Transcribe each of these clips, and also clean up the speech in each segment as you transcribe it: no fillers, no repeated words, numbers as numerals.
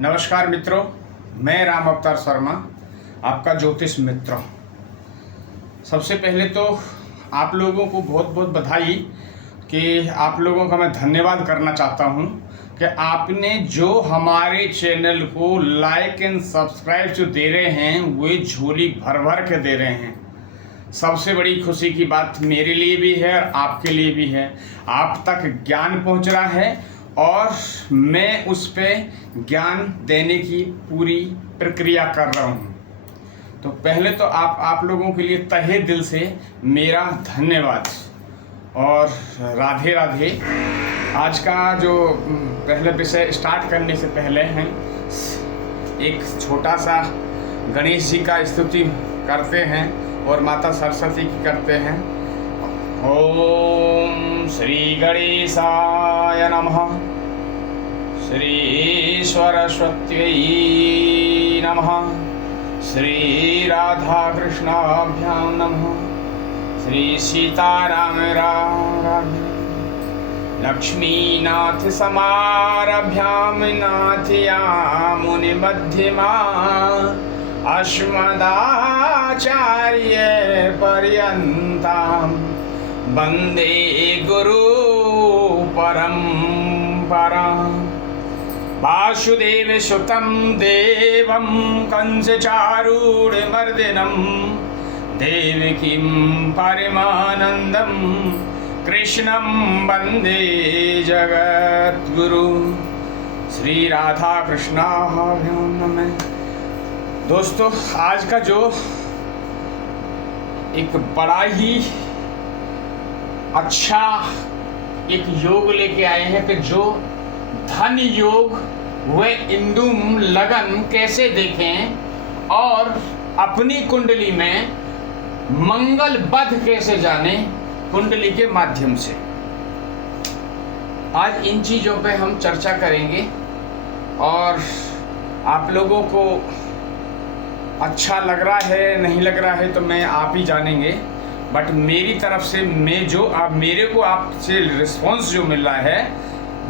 नमस्कार मित्रों, मैं राम अवतार शर्मा, आपका ज्योतिष मित्र। सबसे पहले तो आप लोगों को बहुत बहुत बधाई कि आप लोगों का मैं धन्यवाद करना चाहता हूं कि आपने जो हमारे चैनल को लाइक एंड सब्सक्राइब जो दे रहे हैं वे झोली भर भर के दे रहे हैं। सबसे बड़ी खुशी की बात मेरे लिए भी है और आपके लिए भी है। आप तक ज्ञान पहुंच रहा है और मैं उस पर ज्ञान देने की पूरी प्रक्रिया कर रहा हूँ। तो पहले तो आप लोगों के लिए तहे दिल से मेरा धन्यवाद और राधे राधे। आज का जो पहले विषय स्टार्ट करने से पहले हैं एक छोटा सा गणेश जी का स्तुति करते हैं और माता सरस्वती की करते हैं। ओम श्री गणेशाय नमः, श्री सरस्वत्यै नमः, श्री राधा कृष्णाभ्यां नमः, श्री सीताराम लक्ष्मीनाथ समारभ्यां नाथया मुनि मध्यमा अस्मदाचार्य पर्यन्तां वन्दे गुरु परम्परां। वासुदेव सुतं देवं कंसचारूढमर्दिनं देवकीं परमानन्दं कृष्णं वन्दे जगद्गुरु। श्री राधा कृष्णाभ्यां नमः। दोस्तों, आज का जो एक बड़ा ही अच्छा एक योग लेके आए हैं कि जो धन योग व इंदुम लगन कैसे देखें और अपनी कुंडली में मंगल बध कैसे जाने कुंडली के माध्यम से। आज इन चीज़ों पे हम चर्चा करेंगे और आप लोगों को अच्छा लग रहा है नहीं लग रहा है तो मैं आप ही जानेंगे। बट मेरी तरफ से मैं जो मेरे को आपसे रिस्पॉन्स जो मिल रहा है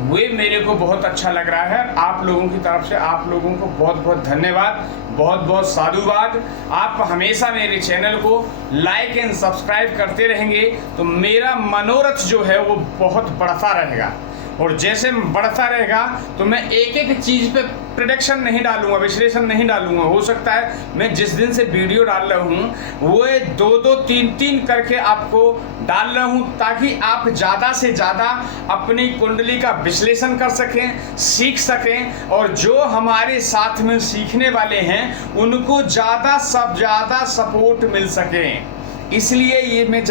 वे मेरे को बहुत अच्छा लग रहा है। आप लोगों की तरफ से आप लोगों को बहुत बहुत धन्यवाद, बहुत बहुत साधुवाद। आप हमेशा मेरे चैनल को लाइक एंड सब्सक्राइब करते रहेंगे तो मेरा मनोरथ जो है वो बहुत बढ़ता रहेगा और जैसे बढ़ता रहेगा तो मैं एक एक चीज़ पे प्रेडिक्शन नहीं डालूंगा, विश्लेषण नहीं डालूंगा। हो सकता है मैं जिस दिन से वीडियो डाल रहा हूँ वो 2-2, 3-3 करके आपको डाल रहा हूँ ताकि आप ज़्यादा से ज़्यादा अपनी कुंडली का विश्लेषण कर सकें, सीख सकें और जो हमारे साथ में सीखने वाले हैं उनको ज़्यादा सपोर्ट मिल सके। इसलिए ये मैं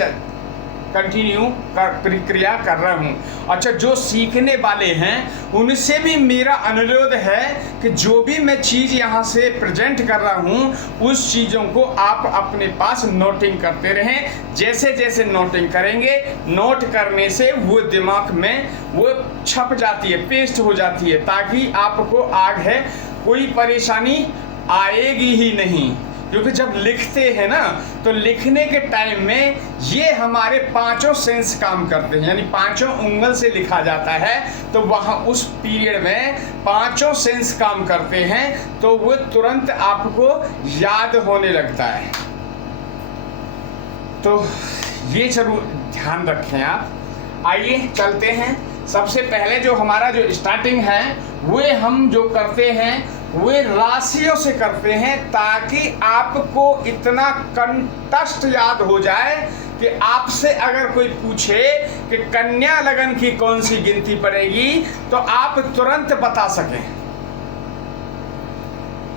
कंटिन्यू प्रक्रिया कर रहा हूँ। अच्छा, जो सीखने वाले हैं उनसे भी मेरा अनुरोध है कि जो भी मैं चीज़ यहाँ से प्रेजेंट कर रहा हूँ उस चीज़ों को आप अपने पास नोटिंग करते रहें। जैसे जैसे नोटिंग करेंगे, नोट करने से वो दिमाग में वो छप जाती है, पेस्ट हो जाती है ताकि आपको आगे कोई परेशानी आएगी ही नहीं। क्योंकि जब लिखते हैं ना तो लिखने के टाइम में ये हमारे पांचों सेंस काम करते हैं, यानी पांचों उंगल से लिखा जाता है तो वहाँ उस पीरियड में पांचों सेंस काम करते हैं तो वो तुरंत आपको याद होने लगता है। तो ये जरूर ध्यान रखें आप। आइए चलते हैं। सबसे पहले जो हमारा जो स्टार्टिंग है वे हम जो करते हैं वे राशियों से करते हैं ताकि आपको इतना कंटस्ट याद हो जाए कि आपसे अगर कोई पूछे कि कन्या लगन की कौन सी गिनती पड़ेगी तो आप तुरंत बता सकें।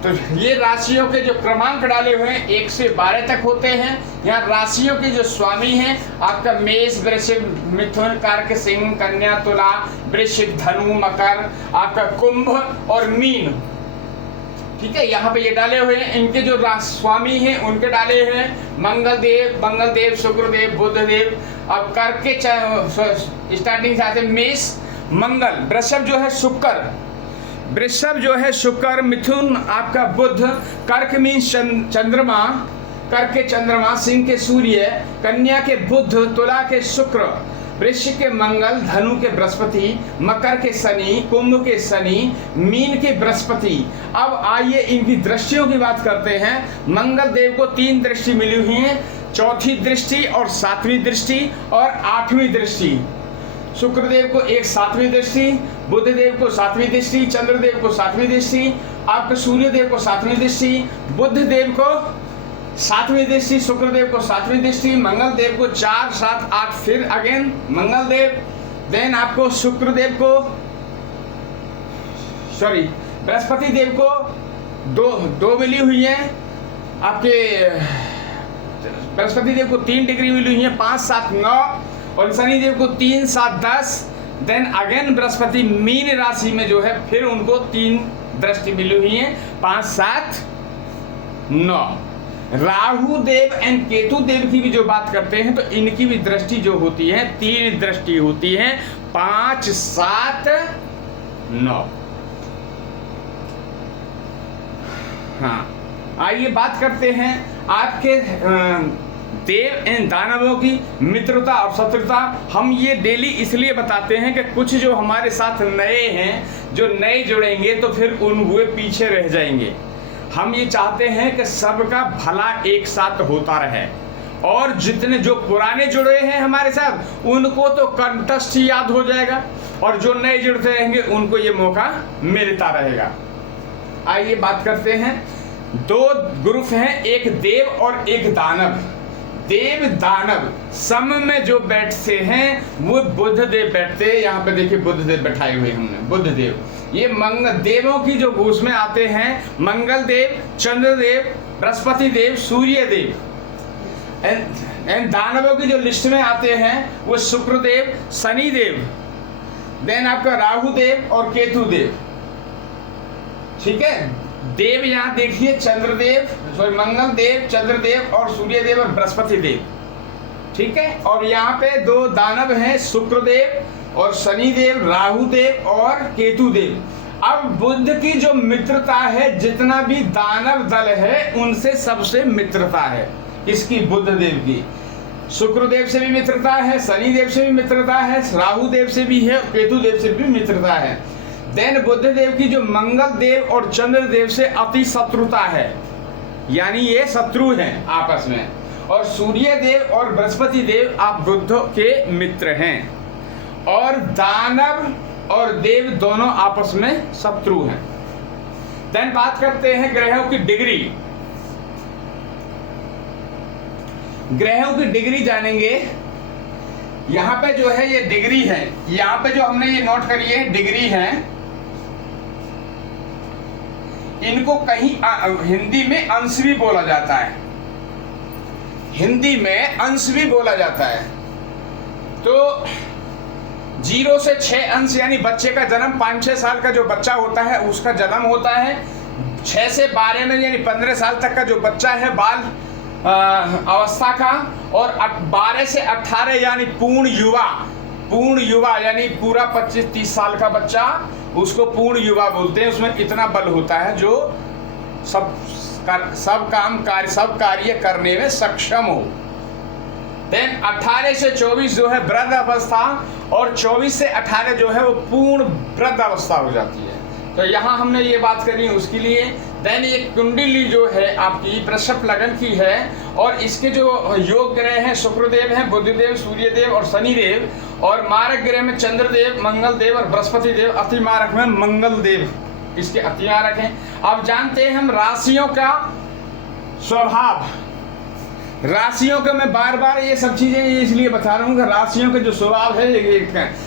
तो ये राशियों के जो क्रमांक डाले हुए हैं 1 से 12 तक होते हैं। यहाँ राशियों के जो स्वामी हैं आपका मेष, वृश्चिक, मिथुन, कर्क, सिंह, कन्या, तुला, वृश्चिक, धनु, मकर, आपका कुंभ और मीन। ठीक है, यहाँ पे ये डाले हुए हैं। इनके जो स्वामी हैं उनके डाले हुए हैं मंगलदेव, शुक्रदेव, बुधदेव। अब कर्क के स्टार्टिंग से आते मेष मंगल, वृषभ जो है शुक्र, मिथुन आपका बुध, कर्क में चंद्रमा, कर्क के चंद्रमा, सिंह के सूर्य, कन्या के बुध, तुला के शुक्र, वृश्चिक के मंगल, धनु के बृहस्पति, मकर के शनि, कुंभ के शनि, मीन के बृहस्पति। अब आइए इनकी दृष्टियों की बात करते हैं। मंगल देव को 3 दृष्टि मिली हुई है, चौथी दृष्टि और 7वीं दृष्टि और 8वीं दृष्टि। शुक्रदेव को एक 7वीं दृष्टि, बुध देव को 7वीं दृष्टि, चंद्रदेव को 7वीं दृष्टि, आपके सूर्य देव को 7वीं दृष्टि, बुध देव को 7वीं दृष्टि, शुक्रदेव को 7वीं दृष्टि, मंगल देव को 4, 7, 8 फिर अगेन मंगल देव, देन आपको शुक्रदेव को बृहस्पति देव को दो मिली हुई है, आपके बृहस्पति देव को 3 डिग्री मिली हुई है, 5, 7, 9, और शनि देव को 3, 7, 10। देन अगेन बृहस्पति मीन राशि में जो है फिर उनको 3 दृष्टि मिली हुई है, 5, 7, 9। राहु देव एंड केतु देव की भी जो बात करते हैं तो इनकी भी दृष्टि जो होती है 3 दृष्टि होती है, 5, 7, 9। हाँ, आइए बात करते हैं आपके देव एंड दानवों की मित्रता और शत्रुता। हम ये डेली इसलिए बताते हैं कि कुछ जो हमारे साथ नए हैं, जो नए जुड़ेंगे तो फिर वे पीछे रह जाएंगे। हम ये चाहते हैं कि सबका भला एक साथ होता रहे, और जितने जो पुराने जुड़े हैं हमारे साथ उनको तो कंटस्ट याद हो जाएगा, और जो नए जुड़ते रहेंगे उनको ये मौका मिलता रहेगा। आइए बात करते हैं। 2 ग्रुप हैं, एक देव और एक दानव। देव दानव सम में जो बैठते हैं वो बुध देव बैठते हैं। यहाँ पे देखिए बुध देव बैठाए हुए हमने, बुध देव। ये मंगल देवों की जो घोष में आते हैं, मंगल देव, चंद्र देव, बृहस्पति देव, सूर्य देव। एंड दानवों की जो लिस्ट में आते हैं वो शुक्र देव, शनि देव, देन आपका राहु देव और केतु देव। ठीक है, देव यहाँ देखिए चंद्रदेव, मंगल देव, चंद्रदेव और सूर्य देव और बृहस्पति देव। ठीक है, और यहाँ पे 2 दानव हैं, शुक्रदेव और शनि देव, राहु देव और केतु देव। अब बुध की जो मित्रता है, जितना भी दानव दल है उनसे सबसे मित्रता है इसकी, बुध देव की। शुक्रदेव से भी मित्रता है, शनि देव से भी मित्रता है, राहु देव से भी है, केतु देव से भी मित्रता है। देन बुध देव की जो मंगल देव और चंद्र देव से अति शत्रुता है, यानी ये शत्रु हैं आपस में। और सूर्य देव और बृहस्पति देव आप बुध के मित्र हैं, और दानव और देव दोनों आपस में शत्रु हैं। देन बात करते हैं ग्रहों की डिग्री। ग्रहों की डिग्री जानेंगे। यहाँ पे जो है ये डिग्री है, यहाँ पे जो हमने ये नोट करी है डिग्री है। इनको कहीं हिंदी में अंश भी बोला जाता है, हिंदी में अंश भी बोला जाता है। तो 0 से 6 अंश, यानी बच्चे का जन्म 5-6 साल का जो बच्चा होता है उसका जन्म होता है। 6 से 12 में यानी 15 साल तक का जो बच्चा है बाल अवस्था का, और 12 से 18 यानी पूर्ण युवा यानी पूरा 25-30 साल का बच्चा, उसको पूर्ण युवा बोलते हैं। उसमें इतना बल होता है जो सब कार्य करने में सक्षम हो। देन 18 से 24 जो है वृद्ध अवस्था, और 24 से 18 जो है वो पूर्ण वृद्ध अवस्था हो जाती है। तो यहाँ हमने ये बात करी उसके लिए। देन ये कुंडली जो है आपकी वृषभ लगन की है, और इसके जो योग ग्रह हैं शुक्रदेव हैं, बुधदेव, सूर्यदेव और शनिदेव, और मारक ग्रह में चंद्रदेव, मंगल देव और बृहस्पति देव। अति मारक में मंगल देव इसके अति मारक हैं। अब जानते हैं हम राशियों का स्वभाव। राशियों का मैं बार बार ये सब चीजें इसलिए बता रहा हूँ कि राशियों के जो स्वभाव है,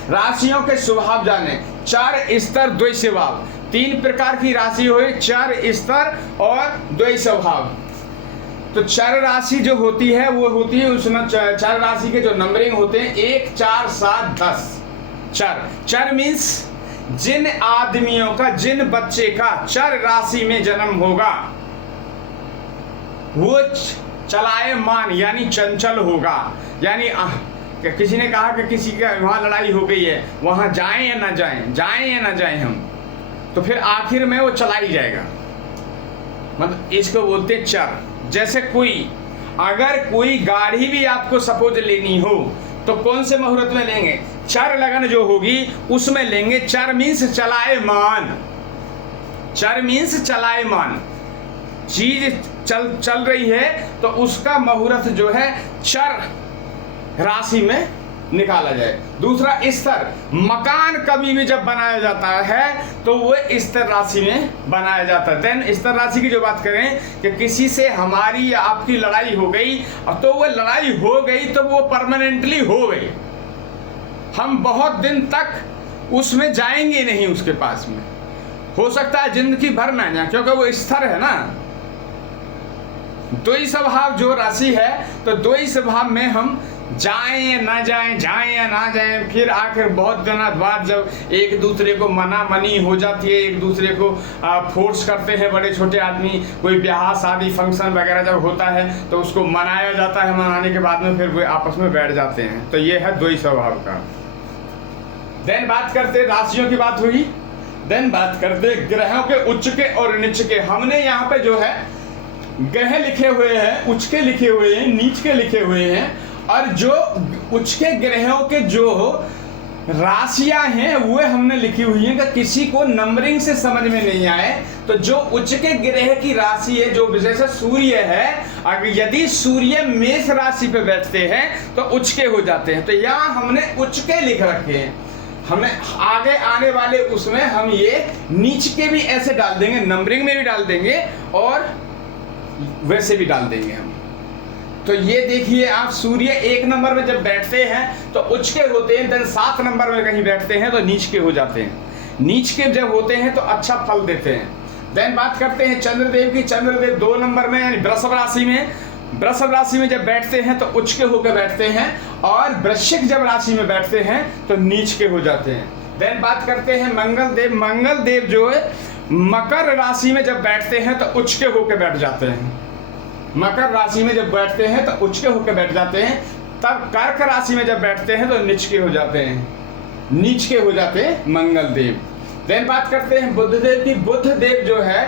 राशियों के स्वभाव जाने। 4 स्तर 2 स्वभाव, 3 प्रकार की राशि हुई, 4 स्तर और 2 स्वभाव। तो चर राशि जो होती है वो होती है, उसमें चर राशि के जो नंबरिंग होते हैं 1, 4, 7, 10। चर मीन्स जिन आदमियों का, जिन बच्चे का चर राशि में जन्म होगा वो चलायमान यानी चंचल होगा। यानी किसी ने कहा कि किसी का वहाँ लड़ाई हो गई है, वहाँ जाएं या ना जाएं हम, तो फिर आखिर में वो चला ही जाएगा। मतलब इसको बोलते हैं चर। जैसे अगर कोई गाड़ी भी आपको सपोज लेनी हो तो कौन से मुहूर्त में लेंगे? चर लगन जो होगी उसमें लेंगे। चर मीन्स चलायमान, चर मीन्स चलायमान, चीज चल रही है तो उसका मुहूर्त जो है चर राशि में निकाला जाए। दूसरा स्तर, मकान कभी भी जब बनाया जाता है तो वो स्तर राशि में बनाया जाता है। देन स्तर राशि की जो बात करें कि किसी से हमारी या आपकी लड़ाई हो गई, तो वो लड़ाई हो गई तो वो परमानेंटली हो गई, हम बहुत दिन तक उसमें जाएंगे नहीं, उसके पास में हो सकता है जिंदगी भर ना जाए, क्योंकि वो स्तर है ना। द्वि स्वभाव जो राशि है, तो द्वि स्वभाव में हम जाएं या ना जाएं, जाएं या ना जाएं, फिर आखिर बहुत दिनों बाद जब एक दूसरे को मना मनी हो जाती है, एक दूसरे को फोर्स करते हैं बड़े छोटे आदमी, कोई ब्याह शादी फंक्शन वगैरह जब होता है तो उसको मनाया जाता है, मनाने के बाद में फिर वो आपस में बैठ जाते हैं। तो ये है द्वि स्वभाव का। देन बात करते राशियों की बात हुई। देन बात करते ग्रहों के उच्च के और नीच के। हमने यहाँ पे जो है ग्रह लिखे हुए हैं, उच्च के लिखे हुए हैं, नीच के लिखे हुए हैं, और जो उच्च के ग्रहों के जो राशियां हैं वो हमने लिखी हुई हैं कि किसी को नंबरिंग से समझ में नहीं आए। तो जो उच्च के ग्रह की राशि है, जो जैसे सूर्य है, अगर यदि सूर्य मेष राशि पे बैठते हैं तो उच्च के हो जाते हैं। तो यहाँ हमने उच्च के लिख रखे हैं, हमें आगे आने वाले उसमें हम ये नीच के भी ऐसे डाल देंगे, नंबरिंग में भी डाल देंगे और वैसे भी डाल देंगे हम। तो ये देखिए आप, सूर्य 1 नंबर में जब बैठते हैं तो उच्च के होते हैं, देन 7 नंबर में कहीं बैठते हैं तो नीच के हो जाते हैं। नीच के जब होते हैं तो अच्छा फल देते हैं। देन बात करते हैं चंद्रदेव की। चंद्रदेव 2 नंबर में यानी वृषभ राशि में, वृषभ राशि में जब बैठते हैं तो उच्च के होकर बैठते हैं, और वृश्चिक जब राशि में बैठते हैं तो नीच के हो जाते हैं। देन बात करते हैं मंगलदेव। मंगलदेव जो है मकर राशि में जब बैठते हैं तो उच्च के होकर बैठ जाते हैं। मकर राशि में जब बैठते हैं तो उच्च के होकर बैठ जाते हैं। तब कर्क राशि में जब बैठते हैं तो नीच के हो जाते हैं, नीच के हो जाते हैं मंगलदेव। देन बात करते हैं बुधदेव की। बुधदेव जो है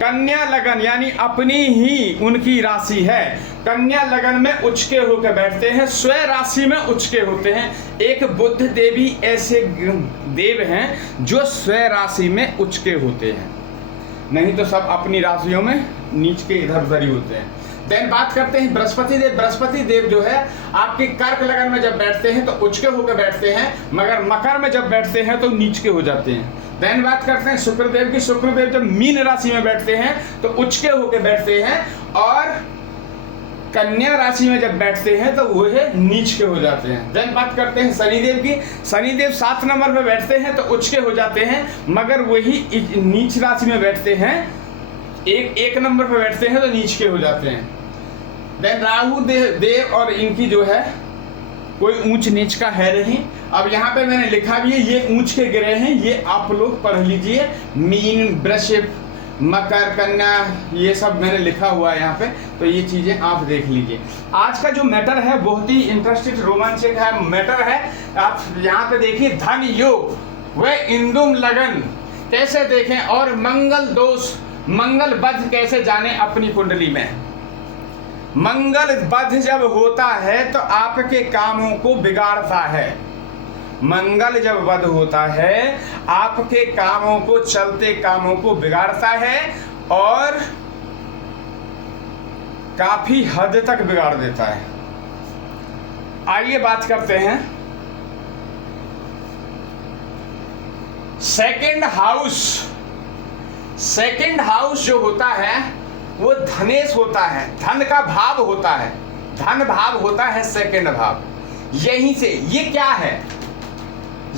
कन्या लगन यानी अपनी ही उनकी राशि है, कन्या लगन में उच्च के होकर बैठते हैं, स्वयं राशि में उच्च के होते हैं। एक बुध देवी ऐसे देव हैं जो स्वयं राशि में उच्च के होते हैं, नहीं तो सब अपनी राशियों में नीच के इधर उधर ही होते हैं। देन बात करते हैं बृहस्पति देव। बृहस्पति देव जो है आपके कर्क लगन में जब बैठते हैं तो उच्च के होकर बैठते हैं, मगर मकर में जब बैठते हैं तो नीच के हो जाते हैं। देन बात करते हैं शुक्रदेव की। शुक्रदेव जब मीन राशि में बैठते हैं तो उच्च के होकर बैठते हैं, और कन्या राशि में जब बैठते हैं तो वो है नीच के हो जाते हैं। देन बात करते हैं शनिदेव की। शनिदेव 7 नंबर में बैठते हैं तो उच्च के हो जाते हैं, मगर वही नीच राशि में बैठते हैं, एक नंबर पर बैठते हैं तो नीच के हो जाते हैं। देन राहु देव और इनकी जो है कोई ऊंच नीच का है नहीं। अब यहाँ पे मैंने लिखा भी है, ये ऊंच के ग्रह हैं, ये आप लोग पढ़ लीजिए। मीन, वृश्चिक, मकर, कन्या, ये सब मैंने लिखा हुआ है यहाँ पे, तो ये चीजें आप देख लीजिए। आज का जो मैटर है बहुत ही इंटरेस्टिंग रोमांचक है मैटर है। आप यहाँ पे देखिए धन योग व इंदुम लगन कैसे देखें, और मंगल दोष, मंगल बध कैसे जाने अपनी कुंडली में। मंगल बध जब होता है तो आपके कामों को बिगाड़ता है। मंगल जब वध होता है आपके कामों को, चलते कामों को बिगाड़ता है, और काफी हद तक बिगाड़ देता है। आइए बात करते हैं सेकंड हाउस। सेकंड हाउस जो होता है वो धनेश होता है, धन का भाव होता है, धन भाव होता है सेकंड भाव। यहीं से ये क्या है,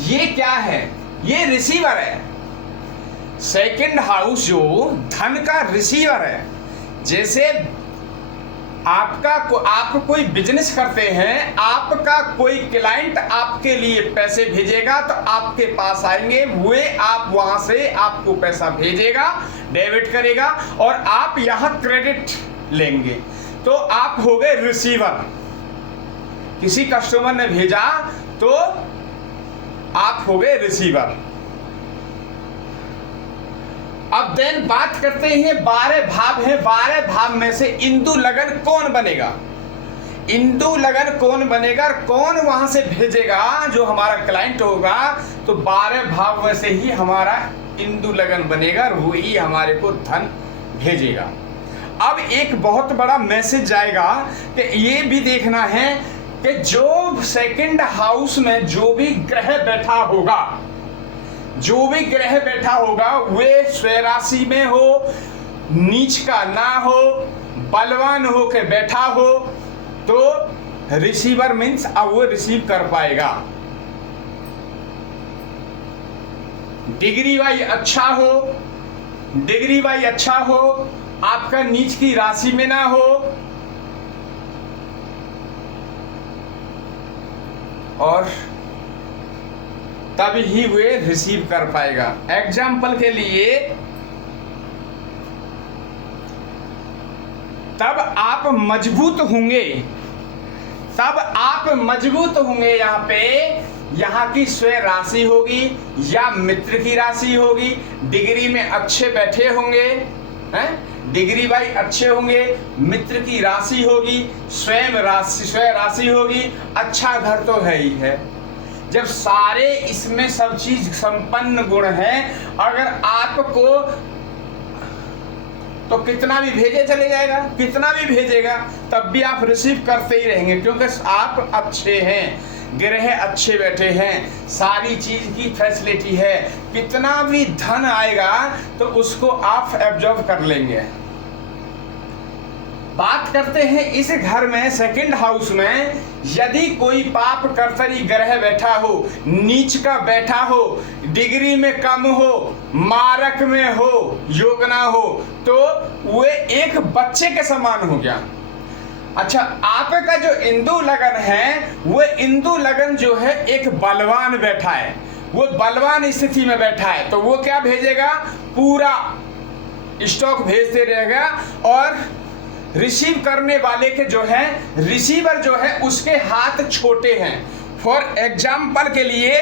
ये क्या है, ये रिसीवर है। सेकंड हाउस जो धन का रिसीवर है, जैसे आप कोई बिजनेस करते हैं, आपका कोई क्लाइंट आपके लिए पैसे भेजेगा तो आपके पास आएंगे, वे आप वहां से आपको पैसा भेजेगा, डेबिट करेगा, और आप यहां क्रेडिट लेंगे, तो आप हो गए रिसीवर। किसी कस्टमर ने भेजा तो आप हो गए रिसीवर। अब देन बात करते हैं 12 भाव है, 12 भाव में से इंदु लगन कौन बनेगा। इंदु लगन कौन बनेगा, कौन वहां से भेजेगा, जो हमारा क्लाइंट होगा, तो 12 भाव में से ही हमारा इंदु लगन बनेगा और वही हमारे को धन भेजेगा। अब एक बहुत बड़ा मैसेज जाएगा कि ये भी देखना है कि जो सेकंड हाउस में जो भी ग्रह बैठा होगा, जो भी ग्रह बैठा होगा वे स्वराशि में हो, नीच का ना हो, बलवान हो के बैठा हो, तो रिसीवर मीन्स अब वो रिसीव कर पाएगा। डिग्री वाइज अच्छा हो, डिग्री वाइज अच्छा हो, आपका नीच की राशि में ना हो, और तब ही वे रिसीव कर पाएगा। एग्जाम्पल के लिए, तब आप मजबूत होंगे, तब आप मजबूत होंगे। यहाँ पे यहाँ की स्वयं राशि होगी या मित्र की राशि होगी, डिग्री में अच्छे बैठे होंगे, हैं, डिग्री भाई अच्छे होंगे, मित्र की राशि होगी, स्वयं राशि होगी, अच्छा घर तो है ही है। जब सारे इसमें सब चीज संपन्न गुण हैं, अगर आपको तो कितना भी भेजे चले जाएगा, कितना भी भेजेगा तब भी आप रिसीव करते ही रहेंगे, क्योंकि आप अच्छे हैं, ग्रह अच्छे बैठे हैं, सारी चीज की फैसिलिटी है, कितना भी धन आएगा तो उसको आप एब्जॉर्ब कर लेंगे। बात करते हैं इस घर में सेकंड हाउस में, यदि कोई पाप कर्तरी ग्रह बैठा हो, नीच का बैठा हो, डिग्री में कम हो, मारक में हो, योग ना हो, तो वे एक बच्चे के समान हो गया। अच्छा, आपका जो इंदु लगन है, वो इंदु लगन जो है एक बलवान बैठा है, वो बलवान स्थिति में बैठा है, तो वो क्या भेजेगा, पूरा स्टॉक भेजते रहेगा। और रिसीव करने वाले के जो है, रिसीवर जो है उसके हाथ छोटे हैं। फॉर एग्जाम्पल के लिए,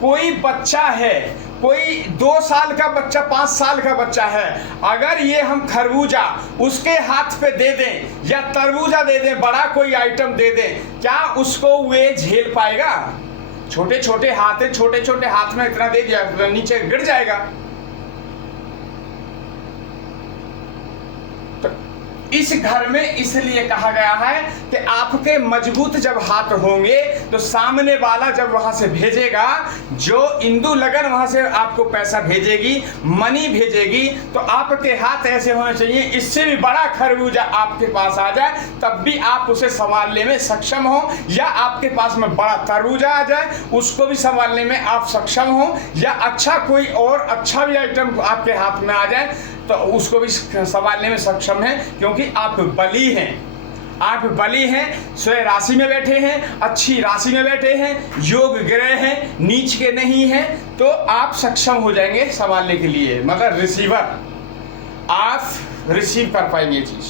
कोई बच्चा है, कोई 2 साल का बच्चा, 5 साल का बच्चा है, अगर ये हम खरबूजा उसके हाथ पे दे दें या तरबूजा दे दें, बड़ा कोई आइटम दे दें, क्या उसको वे झेल पाएगा? छोटे छोटे हाथ है, छोटे छोटे हाथ में इतना दे दिया तो नीचे गिर जाएगा। इस घर में इसलिए कहा गया है कि आपके मजबूत जब हाथ होंगे तो सामने वाला जब वहां से भेजेगा, जो इंदु लगन वहां से आपको पैसा भेजेगी, मनी भेजेगी, तो आपके हाथ ऐसे होने चाहिए, इससे भी बड़ा खरबूजा आपके पास आ जाए तब भी आप उसे संभालने में सक्षम हो, या आपके पास में बड़ा तरबूजा आ जाए उसको भी संभालने में आप सक्षम हो, या अच्छा कोई और अच्छा भी आइटम आपके हाथ में आ जाए तो उसको भी संभालने में सक्षम है, क्योंकि आप बली हैं। आप बली हैं, स्वयं राशि में बैठे हैं, अच्छी राशि में बैठे हैं, योग ग्रह हैं, नीच के नहीं हैं, तो आप सक्षम हो जाएंगे संभालने के लिए, मगर रिसीवर आप रिसीव कर पाएंगे। चीज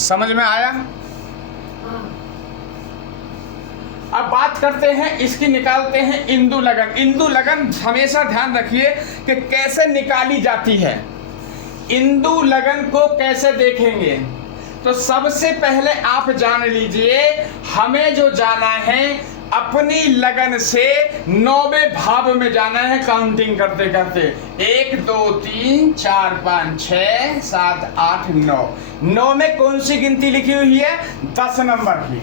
समझ में आया? अब बात करते हैं इसकी, निकालते हैं इंदु लगन। इंदु लगन हमेशा ध्यान रखिए कि कैसे निकाली जाती है। इंदु लगन को कैसे देखेंगे, तो सबसे पहले आप जान लीजिए, हमें जो जाना है अपनी लगन से 9वें भाव में जाना है, काउंटिंग करते करते 1 2 3 4 5 6 7 8 9। 9 में कौन सी गिनती लिखी हुई है? 10 नंबर की।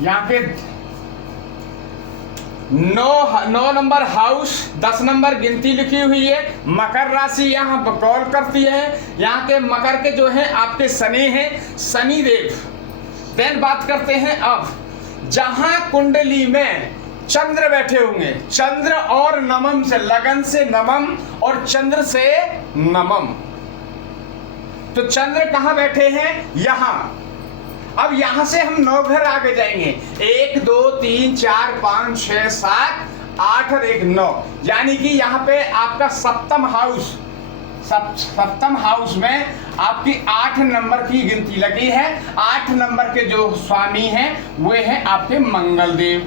यहाँ पे 9 नंबर हाउस, 10 नंबर गिनती लिखी हुई है। मकर राशि यहाँ कॉल करती है। यहाँ के मकर के जो है आपके शनि हैं, शनि देव। देन बात करते हैं अब जहां कुंडली में चंद्र बैठे होंगे, चंद्र और नमम से, लगन से नमम और चंद्र से नमम, तो चंद्र कहां बैठे हैं? यहां। अब यहां से हम 9 घर आगे जाएंगे, 1 2 3 4 5 6 7 8 और 1 9, यानी कि यहाँ पे आपका सप्तम हाउस में आपकी 8 नंबर की गिनती लगी है। 8 नंबर के जो स्वामी हैं वे हैं आपके मंगल देव।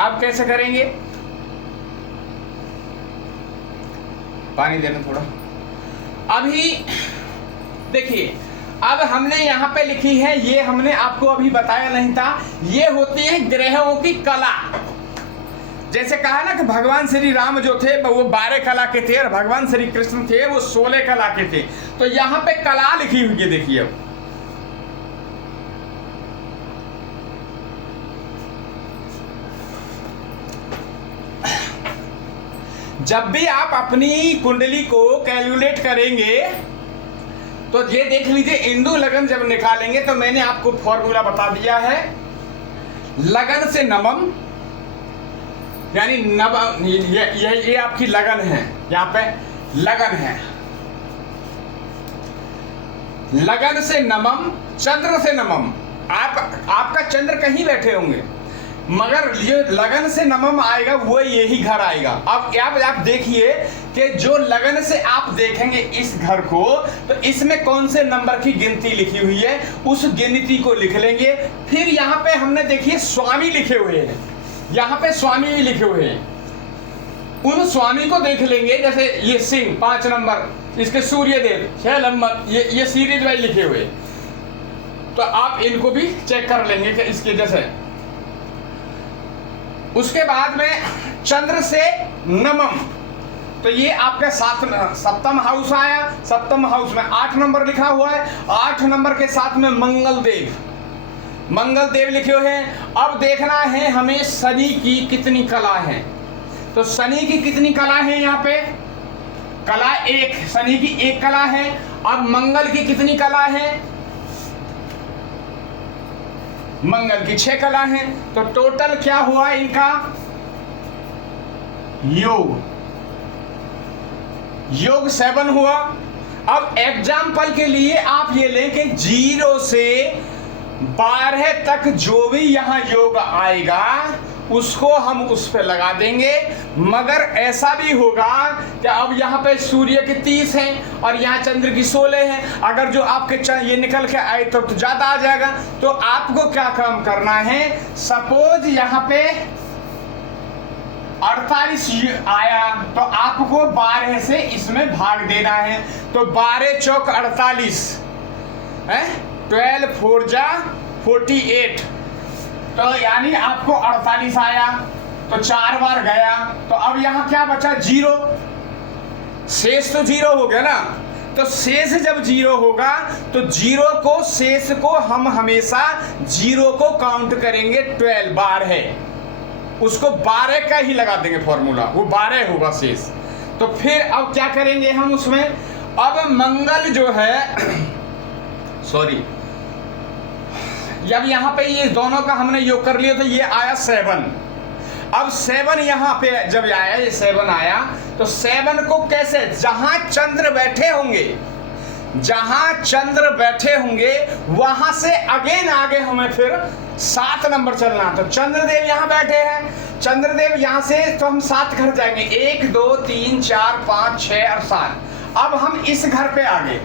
अब कैसे करेंगे? पानी देना थोड़ा। अभी देखिए, अब हमने यहाँ पे लिखी है, ये हमने आपको अभी बताया नहीं था, ये होती है ग्रहों की कला। जैसे कहा ना कि भगवान श्री राम जो थे वो 12 कला के थे और भगवान श्री कृष्ण थे वो 16 कला के थे। तो यहाँ पे कला लिखी हुई है, देखिए। अब जब भी आप अपनी कुंडली को कैलकुलेट करेंगे तो ये देख लीजिए, इंदु लगन जब निकालेंगे तो मैंने आपको फॉर्मूला बता दिया है। लगन से नवम, यानी नवम, ये आपकी लगन है, यहाँ पे लगन है। लगन से नवम, चंद्र से नवम। आपका चंद्र कहीं बैठे होंगे, मगर ये लगन से नवम आएगा वो यही घर आएगा। अब आप देखिए कि जो लगन से आप देखेंगे इस घर को, तो इसमें कौन से नंबर की गिनती लिखी हुई है, उस गिनती को लिख लेंगे। फिर यहाँ पे हमने देखिए स्वामी लिखे हुए हैं, यहाँ पे स्वामी भी लिखे हुए हैं, उन स्वामी को देख लेंगे। जैसे ये सिंह 5 नंबर, इसके सूर्यदेव 6 नंबर, ये सीरीज वाइज लिखे हुए, तो आप इनको भी चेक कर लेंगे कि इसके जैसे। उसके बाद में चंद्र से नवम, तो ये आपका सप्तम हाउस आया। सप्तम हाउस में 8 नंबर लिखा हुआ है, 8 नंबर के साथ में मंगल देव लिखे हुए हैं। अब देखना है हमें शनि की कितनी कला है, तो शनि की कितनी कला है, यहाँ पे कला 1, शनि की 1 कला है। अब मंगल की कितनी कला है, मंगल की 6 कला है। तो टोटल क्या हुआ इनका, योग 7 हुआ। अब एग्जाम्पल के लिए आप ये लें कि 0 से 12 तक जो भी यहाँ योग आएगा उसको हम उस पे लगा देंगे। मगर ऐसा भी होगा कि अब यहाँ पे सूर्य के 30 हैं और यहाँ चंद्र की 16 हैं। अगर जो आपके ये निकल के आए तो ज़्यादा आ जाएगा। तो आपको क्या काम करना है, सपोज यहाँ पे 48 आया तो आपको 12 से इसमें भाग देना है। तो 12 चौक 48 है, 12 4 जा 48, तो यानी आपको 48 आया, तो 4 बार गया। तो अब यहाँ क्या बचा, 0, शेष तो 0 हो गया ना। तो शेष जब 0 होगा तो 0 को, शेष को हम हमेशा 0 को काउंट करेंगे। 12 बार है, उसको 12 का ही लगा देंगे फॉर्मूला, वो 12 होगा शेष। तो फिर अब क्या करेंगे हम उसमें, अब मंगल जो है सॉरी, जब यहाँ पे ये दोनों का हमने योग कर लिया तो ये आया 7। अब 7 यहाँ पे जब आया, ये 7 आया, तो 7 को कैसे, जहां चंद्र बैठे होंगे वहां से अगेन आगे हमें फिर 7 नंबर चलना। तो चंद्रदेव यहाँ बैठे हैं, चंद्रदेव यहाँ से तो हम 7 घर जाएंगे, 1 2 3 4 5 6 और 7। अब हम इस घर पे आ गए,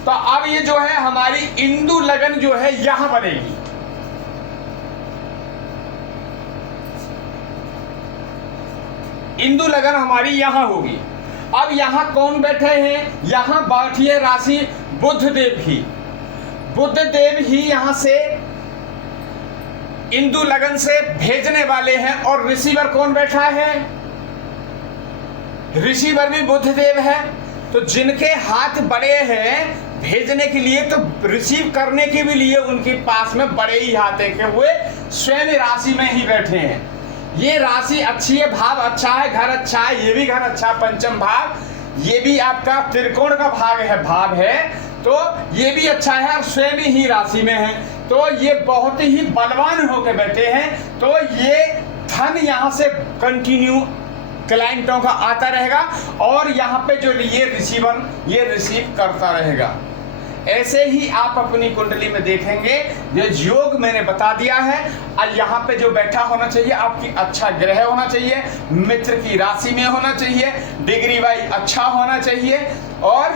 तो अब ये जो है हमारी इंदु लगन जो है यहां बनेगी। इंदु लगन हमारी यहां होगी। अब यहां कौन बैठे हैं, यहां बैठी है राशि बुध देव ही यहां से इंदु लगन से भेजने वाले हैं। और रिसीवर कौन बैठा है, रिसीवर भी बुध देव है। तो जिनके हाथ बड़े हैं भेजने के लिए, तो रिसीव करने के भी लिए उनके पास में बड़े ही हाथ हैं कि वे स्वयं राशि में ही बैठे हैं। ये राशि अच्छी है, भाव अच्छा है, घर अच्छा है, ये भी घर अच्छा, पंचम भाव, ये भी आपका त्रिकोण का भाव है, तो ये भी अच्छा है और स्वयं ही राशि में है। तो ये बहुत ही बलवान होकर बैठे हैं। तो ये धन यहाँ से कंटिन्यू क्लाइंटों का आता रहेगा और यहाँ पे जो ये रिसीवर ये रिसीव करता रहेगा। ऐसे ही आप अपनी कुंडली में देखेंगे, ये योग मैंने बता दिया है। और यहाँ पे जो बैठा होना चाहिए आपकी अच्छा ग्रह होना चाहिए, मित्र की राशि में होना चाहिए, डिग्री वाइज अच्छा होना चाहिए, और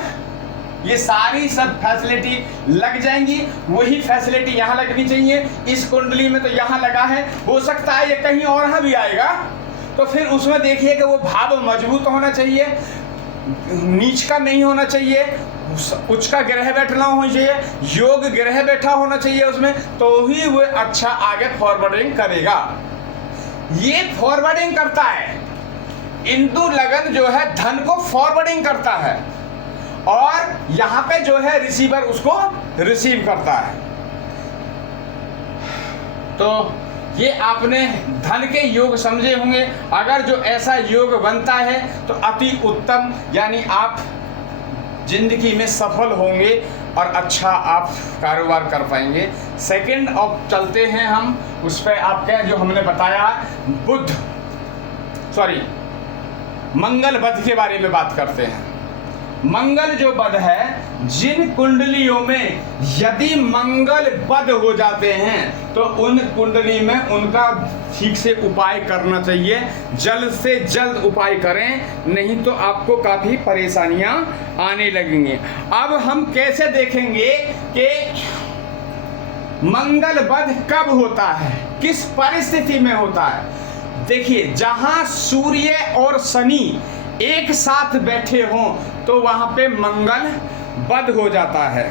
ये सारी सब फैसिलिटी लग जाएंगी। वही फैसिलिटी यहाँ लगनी चाहिए। इस कुंडली में तो यहाँ लगा है, हो सकता है ये कहीं और भी आएगा, तो फिर उसमें देखिए कि वो भाव मजबूत होना चाहिए, नीच का नहीं होना चाहिए, उच्च का ग्रह बैठना होना चाहिए, योग ग्रह बैठा होना चाहिए उसमें, तो ही वो अच्छा आगे फॉरवर्डिंग करेगा। ये फॉरवर्डिंग करता है, इंदु लगन जो है धन को फॉरवर्डिंग करता है, और यहां पे जो है रिसीवर उसको रिसीव करता है। तो ये आपने धन के योग समझे होंगे। अगर जो ऐसा योग बनता है तो अति उत्तम, यानी आप जिंदगी में सफल होंगे और अच्छा आप कारोबार कर पाएंगे। सेकंड अब चलते हैं हम उस पर, आपके जो हमने बताया मंगल बध के बारे में बात करते हैं। मंगल जो बध है, जिन कुंडलियों में यदि मंगल बध हो जाते हैं तो उन कुंडली में उनका ठीक से उपाय करना चाहिए, जल्द से जल्द उपाय करें, नहीं तो आपको काफी परेशानियां आने लगेंगी। अब हम कैसे देखेंगे कि मंगल बध कब होता है, किस परिस्थिति में होता है। देखिए, जहां सूर्य और शनि एक साथ बैठे हों तो वहां पे मंगल बध हो जाता है।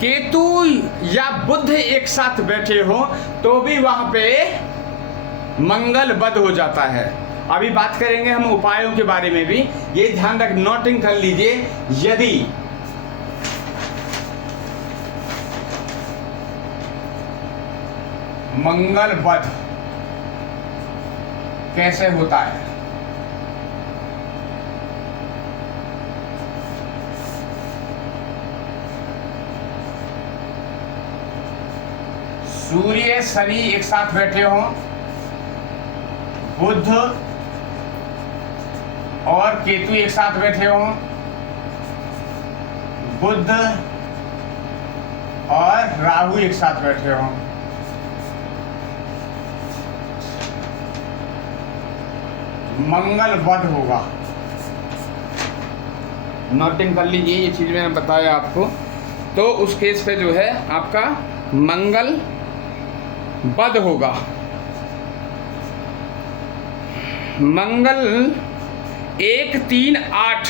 केतु या बुध एक साथ बैठे हो तो भी वहां पे मंगल बध हो जाता है। अभी बात करेंगे हम उपायों के बारे में भी, ये ध्यान रख, नोटिंग कर लीजिए। यदि मंगल बध कैसे होता है, सूर्य शनि एक साथ बैठे हों, बुध और केतु एक साथ बैठे हों, बुध और राहु एक साथ बैठे हों, मंगल बध होगा। नोटिंग कर लीजिए, ये चीज मैंने बताया आपको। तो उस केस पे जो है आपका मंगल बध होगा। मंगल 1, 3, 8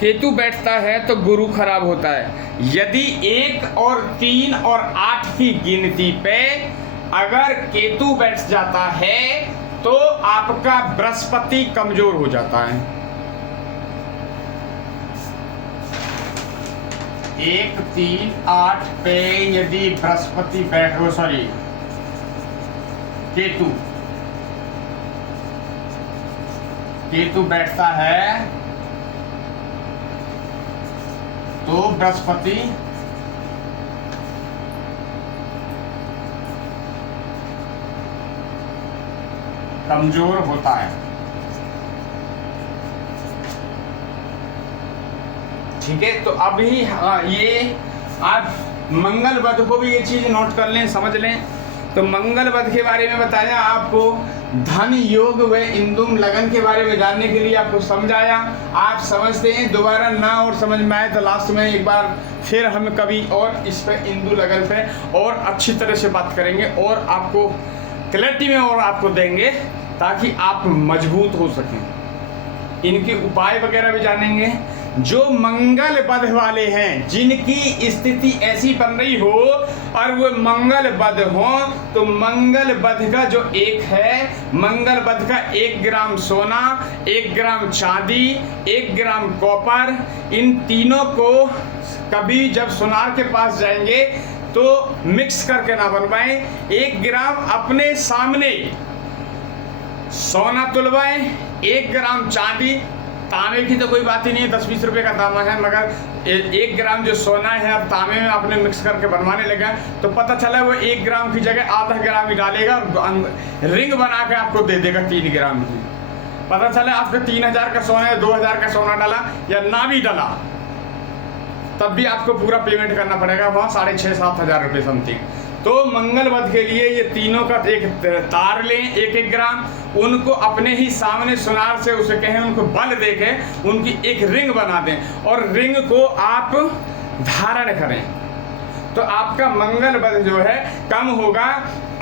केतु बैठता है तो गुरु खराब होता है। यदि 1 और 3 और 8 की गिनती पे अगर केतु बैठ जाता है तो आपका बृहस्पति कमजोर हो जाता है। 1, 3, 8 पे यदि बृहस्पति केतु बैठता है तो बृहस्पति कमजोर होता है। ठीक है, तो अभी ये आप मंगल बध को भी ये चीज नोट कर लें, समझ लें। तो मंगल बध के बारे में बताया आपको, धन योग व इंदुम लगन के बारे में जानने के लिए आपको समझाया। आप समझते हैं, दोबारा ना और समझ में आए तो लास्ट में एक बार फिर हम कभी और इस पे इंदु लगन पे और अच्छी तरह से बात करेंगे और आपको क्लैरिटी में और आपको देंगे ताकि आप मजबूत हो सकें। इनके उपाय वगैरह भी जानेंगे। जो मंगल बध वाले हैं, जिनकी स्थिति ऐसी बन रही हो और वो मंगल बध हो, तो मंगल बध का जो एक है, मंगल बध का 1 ग्राम सोना, 1 ग्राम चांदी, 1 ग्राम कॉपर, इन तीनों को कभी जब सुनार के पास जाएंगे तो मिक्स करके ना बनवाएं। 1 ग्राम अपने सामने सोना तुलवाएं, 1 ग्राम चांदी, तांबे की तो कोई बात ही नहीं है, 10-20 रुपए का दाम है, मगर 1 ग्राम जो सोना है अब तांबे में आपने मिक्स करके बनवाने लगा तो पता चला वो 1 ग्राम की जगह आधा ग्राम ही डालेगा और रिंग बना के आपको दे देगा 3 ग्राम की। पता चला आपका 3000 का सोना है, 2000 का सोना डाला या ना भी डाला तब भी आपको पूरा पेमेंट करना पड़ेगा वहाँ 6,500-7 हजार रुपये समथिंग। तो मंगल बध के लिए ये तीनों का एक तार लें, 1-1 ग्राम, उनको अपने ही सामने सुनार से उसे कहें, उनको बल देके उनकी एक रिंग बना दें और रिंग को आप धारण करें तो आपका मंगल बध जो है कम होगा।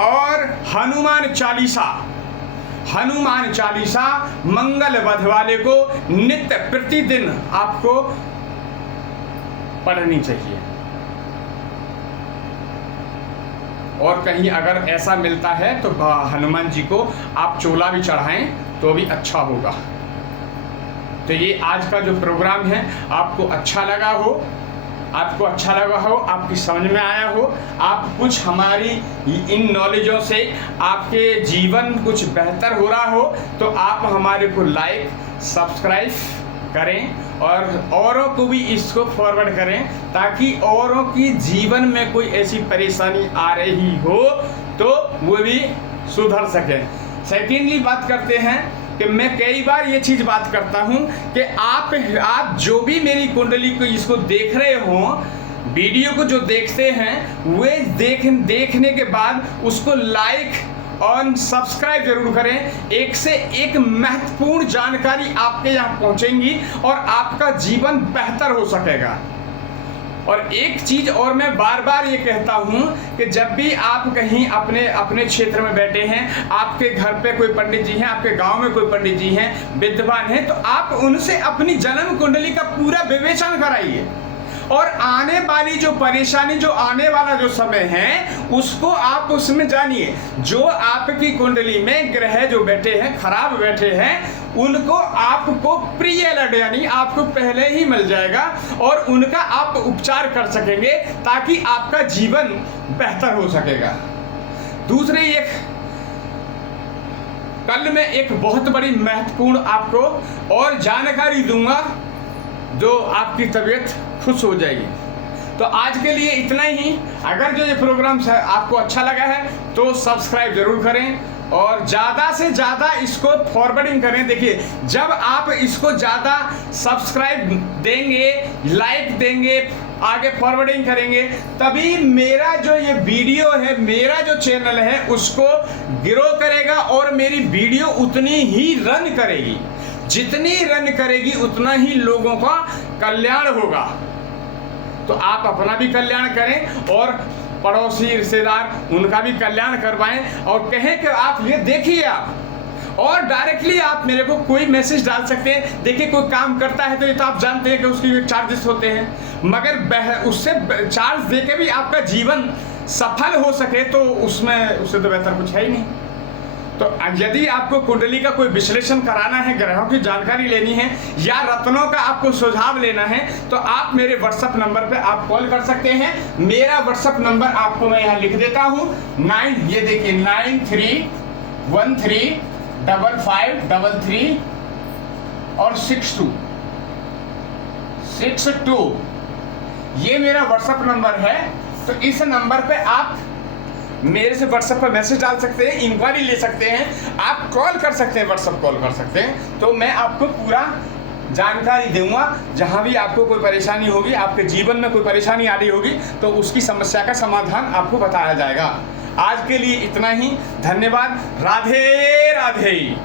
और हनुमान चालीसा हनुमान चालीसा मंगल बुध वाले को नित्य प्रतिदिन आपको पढ़नी चाहिए। और कहीं अगर ऐसा मिलता है तो हनुमान जी को आप चोला भी चढ़ाएं तो भी अच्छा होगा। तो ये आज का जो प्रोग्राम है आपको अच्छा लगा हो, आपकी समझ में आया हो, आप कुछ हमारी इन नॉलेजों से आपके जीवन कुछ बेहतर हो रहा हो, तो आप हमारे को लाइक सब्सक्राइब करें और औरों को भी इसको फॉरवर्ड करें, ताकि औरों की जीवन में कोई ऐसी परेशानी आ रही हो तो वो भी सुधर सके। सेकेंडली बात करते हैं कि मैं कई बार ये चीज़ बात करता हूँ कि आप जो भी मेरी कुंडली को इसको देख रहे हो, वीडियो को जो देखते हैं, वे देखने के बाद उसको लाइक और सब्सक्राइब जरूर करें। एक से एक महत्वपूर्ण जानकारी आपके यहाँ पहुँचेंगी और आपका जीवन बेहतर हो सकेगा। और एक चीज़ और मैं बार बार ये कहता हूँ कि जब भी आप कहीं अपने क्षेत्र में बैठे हैं, आपके घर पे कोई पंडित जी हैं, आपके गांव में कोई पंडित जी हैं, विद्वान हैं, तो आप उनसे अपनी जन्म कुंडली का पूरा विवेचन कराइए और आने वाली जो परेशानी, जो आने वाला जो समय है, उसको आप उसमें जानिए। जो आपकी कुंडली में ग्रह जो बैठे हैं, खराब बैठे हैं, उनको आपको प्रिय लड यानी आपको पहले ही मिल जाएगा और उनका आप उपचार कर सकेंगे, ताकि आपका जीवन बेहतर हो सकेगा। दूसरी कल मैं एक बहुत बड़ी महत्वपूर्ण आपको और जानकारी दूंगा जो आपकी तबीयत खुश हो जाएगी। तो आज के लिए इतना ही। अगर जो ये प्रोग्राम आपको अच्छा लगा है तो सब्सक्राइब जरूर करें और ज़्यादा से ज़्यादा इसको फॉरवर्डिंग करें। देखिए, जब आप इसको ज़्यादा सब्सक्राइब देंगे, लाइक देंगे, आगे फॉरवर्डिंग करेंगे, तभी मेरा जो ये वीडियो है, मेरा जो चैनल है, उसको ग्रो करेगा और मेरी वीडियो उतनी ही रन करेगी। जितनी रन करेगी उतना ही लोगों का कल्याण होगा। तो आप अपना भी कल्याण करें और पड़ोसी रिश्तेदार उनका भी कल्याण करवाएं और कहें कि आप ये देखिए आप। और डायरेक्टली आप मेरे को कोई मैसेज डाल सकते हैं। देखिए, कोई काम करता है तो ये तो आप जानते हैं कि उसकी चार्जेस होते हैं, मगर उससे चार्ज देके भी आपका जीवन सफल हो सके तो उससे तो बेहतर कुछ है ही नहीं। तो यदि आपको कुंडली का कोई विश्लेषण कराना है, ग्रहों की जानकारी लेनी है या रत्नों का आपको सुझाव लेना है, तो आप मेरे व्हाट्सएप नंबर पे आप कॉल कर सकते हैं। मेरा व्हाट्सएप नंबर आपको मैं यहाँ लिख देता हूँ। ये देखिए 93135533 और 62 ये मेरा व्हाट्सएप नंबर है। तो इस नंबर पे आप मेरे से व्हाट्सएप पर मैसेज डाल सकते हैं, इंक्वायरी ले सकते हैं, आप कॉल कर सकते हैं, व्हाट्सएप कॉल कर सकते हैं। तो मैं आपको पूरा जानकारी दूंगा। जहां भी आपको कोई परेशानी होगी, आपके जीवन में कोई परेशानी आ रही होगी, तो उसकी समस्या का समाधान आपको बताया जाएगा। आज के लिए इतना ही। धन्यवाद। राधे राधे।